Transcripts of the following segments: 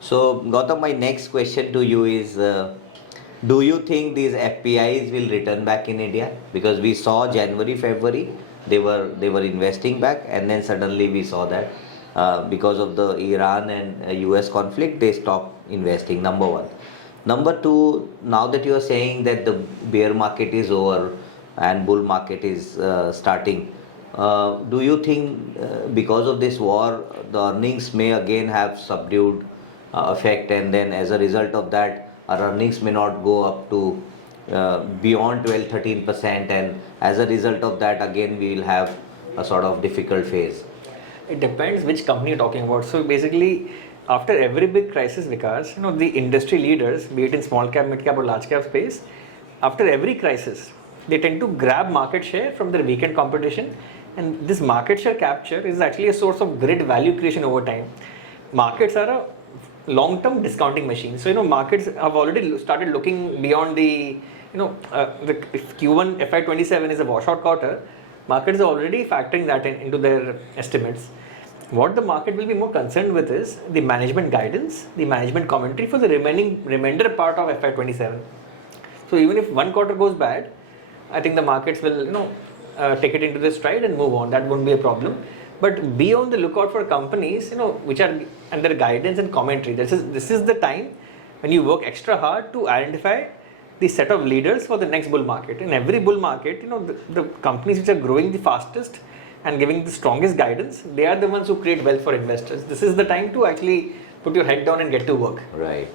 So, Gautam, my next question to you is do you think these FPIs will return back in India? Because we saw January, February, they were investing back, and then suddenly we saw that because of the Iran and US conflict, they stopped investing. Number one. Number two, now that you are saying that the bear market is over and bull market is starting, do you think because of this war, the earnings may again have subdued effect, and then as a result of that, our earnings may not go up to beyond 12-13%, and as a result of that, again, we will have a sort of difficult phase? It depends which company you're talking about. So basically, after every big crisis, Vikas, the industry leaders, be it in small cap, mid cap, or large cap space, after every crisis, they tend to grab market share from their weakened competition, and this market share capture is actually a source of great value creation over time. Markets are a long-term discounting machine. So markets have already started looking beyond the if Q1 FY27 is a washout quarter, markets are already factoring that into their estimates. What the market will be more concerned with is the management guidance, the management commentary for the remainder part of FY27. So even if one quarter goes bad, I think the markets will take it into their stride and move on. That won't be a problem. But be on the lookout for companies which are under guidance and commentary. This is the time when you work extra hard to identify the set of leaders for the next bull market. In every bull market, the companies which are growing the fastest and giving the strongest guidance, they are the ones who create wealth for investors. This is the time to actually put your head down and get to work. Right.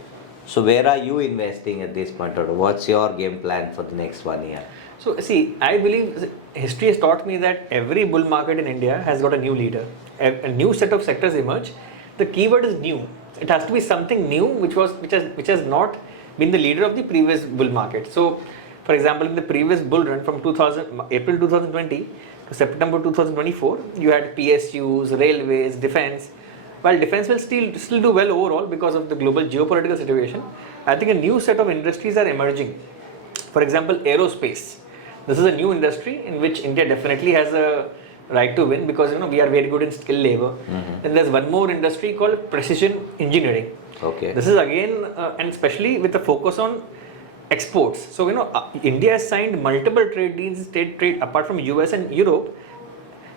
So where are you investing at this point? Or what's your game plan for the next 1 year? So see, I believe history has taught me that every bull market in India has got a new leader. A new set of sectors emerge. The keyword is new. It has to be something new which has not been the leader of the previous bull market. So, for example, in the previous bull run from April 2020 to September 2024, you had PSUs, railways, defense. While defense will still do well overall because of the global geopolitical situation, I think a new set of industries are emerging. For example, aerospace. This is a new industry in which India definitely has a right to win because we are very good in skilled labor. Mm-hmm. Then there's one more industry called precision engineering. Okay. This is again and especially with a focus on exports. So India has signed multiple trade deals, trade apart from US and Europe.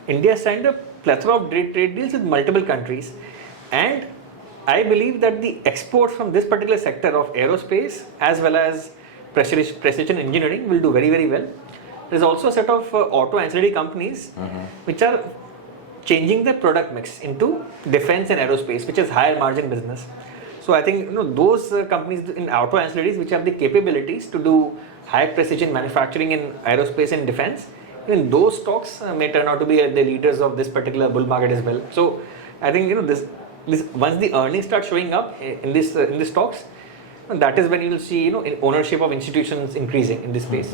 India has signed a plethora of trade deals with multiple countries, and I believe that the exports from this particular sector of aerospace as well as precision engineering will do very, very well. There's also a set of auto ancillary companies which are changing their product mix into defense and aerospace, which is higher margin business. So I think those companies in auto ancillaries which have the capabilities to do high precision manufacturing in aerospace and defense, even those stocks may turn out to be the leaders of this particular bull market as well. So I think this once the earnings start showing up in these stocks, that is when you will see ownership of institutions increasing in this space.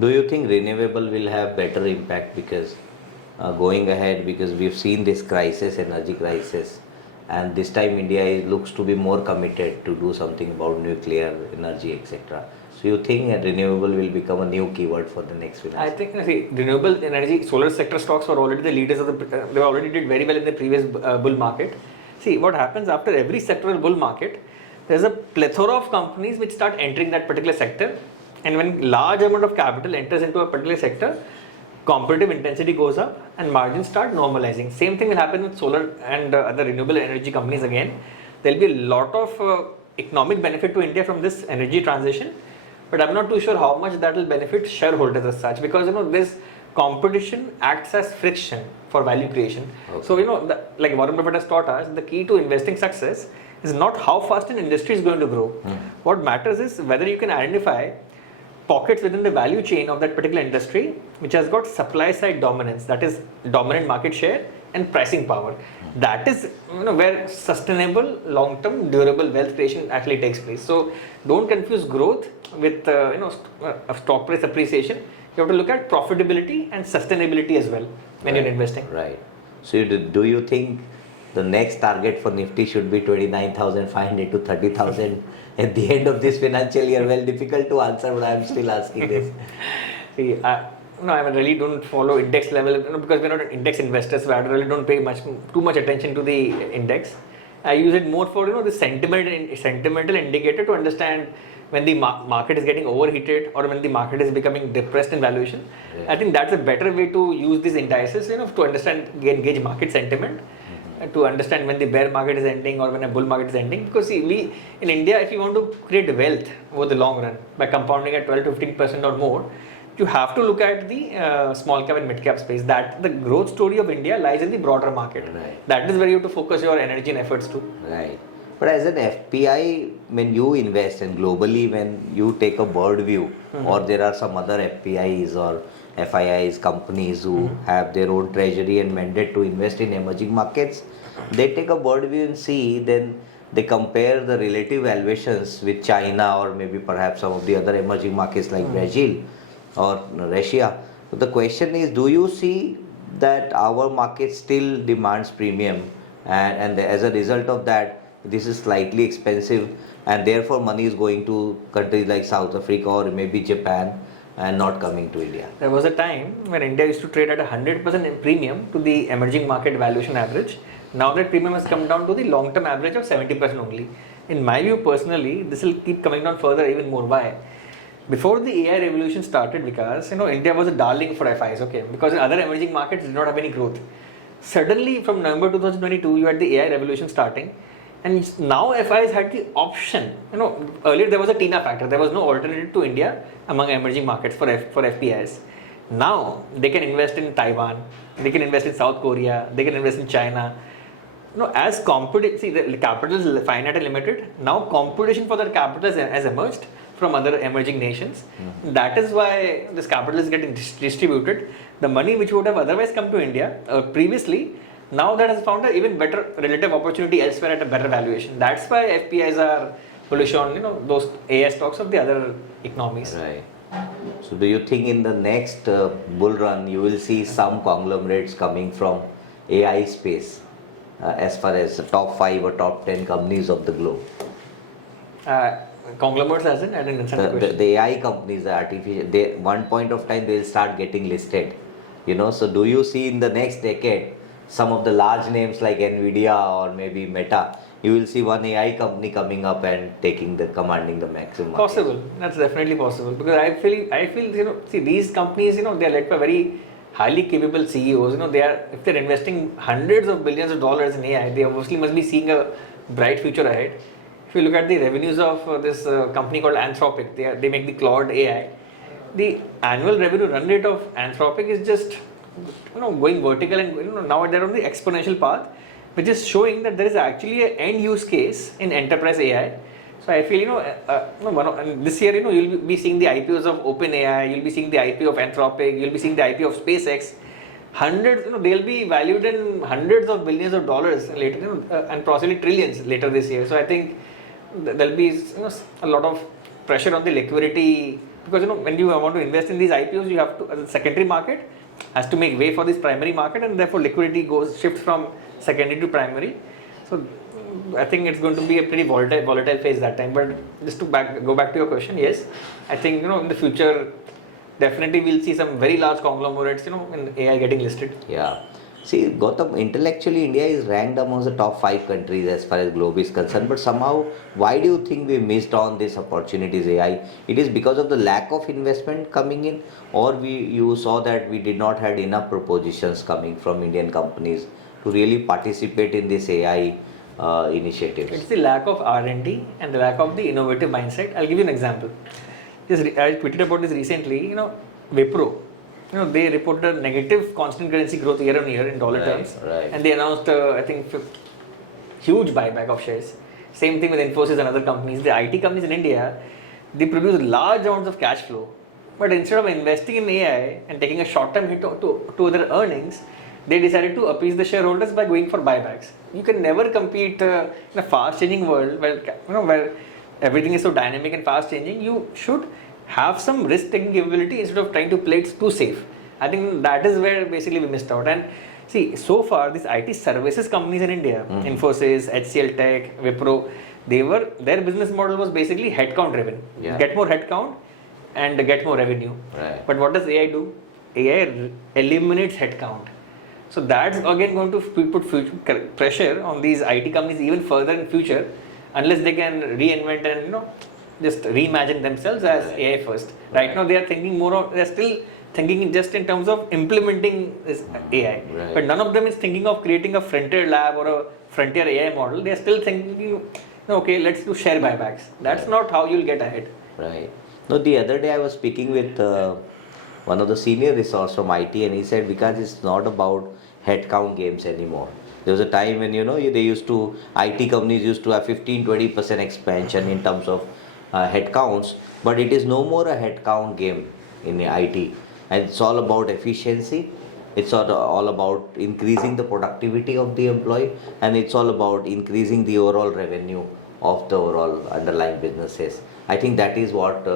Do you think renewable will have better impact because going ahead, because we've seen this crisis, energy crisis, and this time India looks to be more committed to do something about nuclear energy, etc. So you think renewable will become a new keyword for the next financial? I think renewable energy, solar sector stocks were already the leaders of they already did very well in the previous bull market. See what happens after every sectoral bull market. There's a plethora of companies which start entering that particular sector, and when large amount of capital enters into a particular sector, competitive intensity goes up and margins start normalizing. Same thing will happen with solar and other renewable energy companies again. There'll be a lot of economic benefit to India from this energy transition, but I'm not too sure how much that will benefit shareholders as such, because this competition acts as friction for value creation. Okay. So like Warren Buffett has taught us, the key to investing success is not how fast an industry is going to grow. What matters is whether you can identify pockets within the value chain of that particular industry which has got supply side dominance, that is dominant market share and pricing power. That is where sustainable, long-term, durable wealth creation actually takes place. So don't confuse growth with stock price appreciation. You have to look at profitability and sustainability as well when you're investing. Right. So do you think the next target for Nifty should be 29,500 to 30,000 at the end of this financial year? Well, difficult to answer, but I'm still asking this. See, I really don't follow index level because we're not index investors, so I really don't pay too much attention to the index. I use it more for the sentimental indicator to understand when the market is getting overheated or when the market is becoming depressed in valuation. I think that's a better way to use these indices, to understand, gauge market sentiment, to understand when the bear market is ending or when a bull market is ending. Because see, we in India, if you want to create wealth over the long run by compounding at 12 to 15% or more, you have to look at the small cap and mid cap space. That the growth story of India lies in the broader market. Right. That is where you have to focus your energy and efforts to. Right. But as an FPI, when you invest and globally when you take a bird view, or there are some other FPIs or FIIs companies who have their own treasury and mandate to invest in emerging markets, they take a bird view and see, then they compare the relative valuations with China or maybe perhaps some of the other emerging markets like Brazil or Russia. So the question is, do you see that our market still demands premium, and as a result of that, this is slightly expensive, and therefore money is going to countries like South Africa or maybe Japan and not coming to India? There was a time when India used to trade at 100% premium to the emerging market valuation average. Now that premium has come down to the long-term average of 70% only. In my view, personally, this will keep coming down further even more. Why? Before the AI revolution started, because India was a darling for FIs, okay, because in other emerging markets did not have any growth. Suddenly, from November 2022, you had the AI revolution starting, and now FIs had the option. Earlier there was a TINA factor. There was no alternative to India among emerging markets for FPIs. Now they can invest in Taiwan, they can invest in South Korea, they can invest in China. As competition, see, the capital is finite and limited. Now competition for that capital has emerged from other emerging nations. That is why this capital is getting distributed. The money which would have otherwise come to India previously, now that has found an even better relative opportunity elsewhere at a better valuation. That's why FPIs are bullish on those AI stocks of the other economies. Right. So do you think in the next bull run you will see some conglomerates coming from AI space as far as the top 5 or top 10 companies of the globe? Conglomerates as in? I didn't understand the question. The AI companies, the artificial, they one point of time they'll start getting listed. So do you see in the next decade some of the large names like Nvidia or maybe Meta, you will see one AI company coming up and commanding the maximum market? Possible. That's definitely possible, because I feel see, these companies, they are led by very highly capable CEOs. If they're investing hundreds of billions of dollars in AI, they obviously must be seeing a bright future ahead. If you look at the revenues of this company called Anthropic, they make the Claude AI. The annual revenue run rate of Anthropic is just going vertical, and now they're on the exponential path, which is showing that there is actually an end use case in enterprise AI. So I feel this year you'll be seeing the IPOs of OpenAI, you'll be seeing the IPO of Anthropic, you'll be seeing the IPO of SpaceX. Hundreds, they'll be valued in hundreds of billions of dollars later, and possibly trillions later this year. So I think there'll be a lot of pressure on the liquidity, because when you want to invest in these IPOs, you have to, the secondary market has to make way for this primary market, and therefore liquidity shifts from secondary to primary. So I think it's going to be a pretty volatile phase that time. But just to go back to your question, yes, I think in the future definitely we'll see some very large conglomerates in AI getting listed. Yeah. See, Gautam, intellectually India is ranked amongst the top 5 countries as far as globe is concerned, but somehow, why do you think we missed on these opportunities AI? It is because of the lack of investment coming in, or you saw that we did not have enough propositions coming from Indian companies to really participate in this AI initiatives? It's the lack of R&D and the lack of the innovative mindset. I'll give you an example. I tweeted about this recently. Wipro, they reported a negative constant currency growth year on year in dollar terms, and they announced I think huge buyback of shares. Same thing with Infosys and other companies. The IT companies in India, they produce large amounts of cash flow, but instead of investing in AI and taking a short-term hit to their earnings, they decided to appease the shareholders by going for buybacks. You can never compete in a fast-changing world where everything is so dynamic and fast-changing. You should have some risk-taking capability instead of trying to play it too safe. I think that is where basically we missed out. And see, so far these IT services companies in India, Infosys, HCL Tech, Wipro, their business model was basically headcount driven. Yeah. Get more headcount and get more revenue. Right. But what does AI do? AI eliminates headcount. So that's again going to put pressure on these IT companies even further in future, unless they can reinvent and just reimagine themselves as AI first. Right now they are thinking more of, they're still thinking just in terms of implementing this AI, but none of them is thinking of creating a frontier lab or a frontier AI model. They're still thinking, okay, let's do share buybacks. That's not how you'll get ahead. Right. No, the other day I was speaking with one of the senior resource from IT, and he said, because it's not about headcount games anymore. There was a time when they used to, IT companies used to have 15-20% expansion in terms of headcounts, but it is no more a headcount game in IT, and it's all about efficiency. It's all about increasing the productivity of the employee, and it's all about increasing the overall revenue of the overall underlying businesses. I think that is what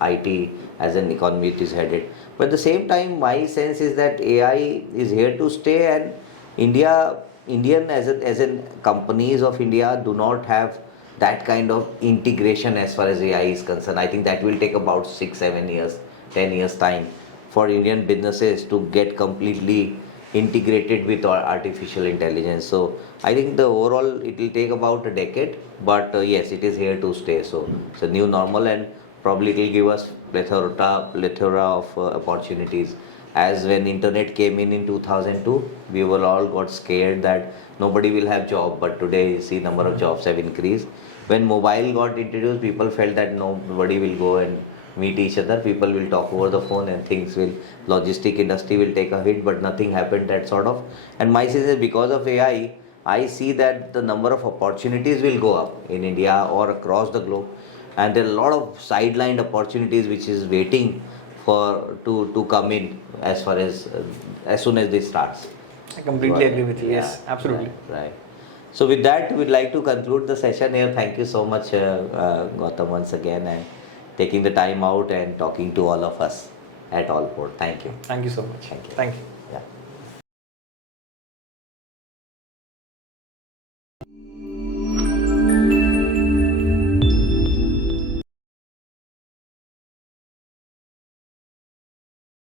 IT as an economy is headed. But at the same time, my sense is that AI is here to stay, and Indian as in companies of India do not have that kind of integration as far as AI is concerned. I think that will take about 6-7 years, 10 years time for Indian businesses to get completely integrated with artificial intelligence. So I think the overall it will take about a decade, but yes, it is here to stay. So it's a new normal, and probably it will give us plethora of opportunities. As when internet came in 2002, we were all got scared that nobody will have job, but today you see number of jobs have increased. When mobile got introduced, people felt that nobody will go and meet each other, people will talk over the phone, and things will, logistic industry will take a hit, but nothing happened, that sort of. And my sense is because of AI, I see that the number of opportunities will go up in India or across the globe, and there are a lot of sidelined opportunities which is waiting for to come in as soon as this starts. I completely agree with you. Yeah, Yes, absolutely. Right. So with that, we'd like to conclude the session here. Thank you so much, Gautam, once again, and taking the time out and talking to all of us at AltPort. Thank you. Thank you so much. Thank you. Thank you.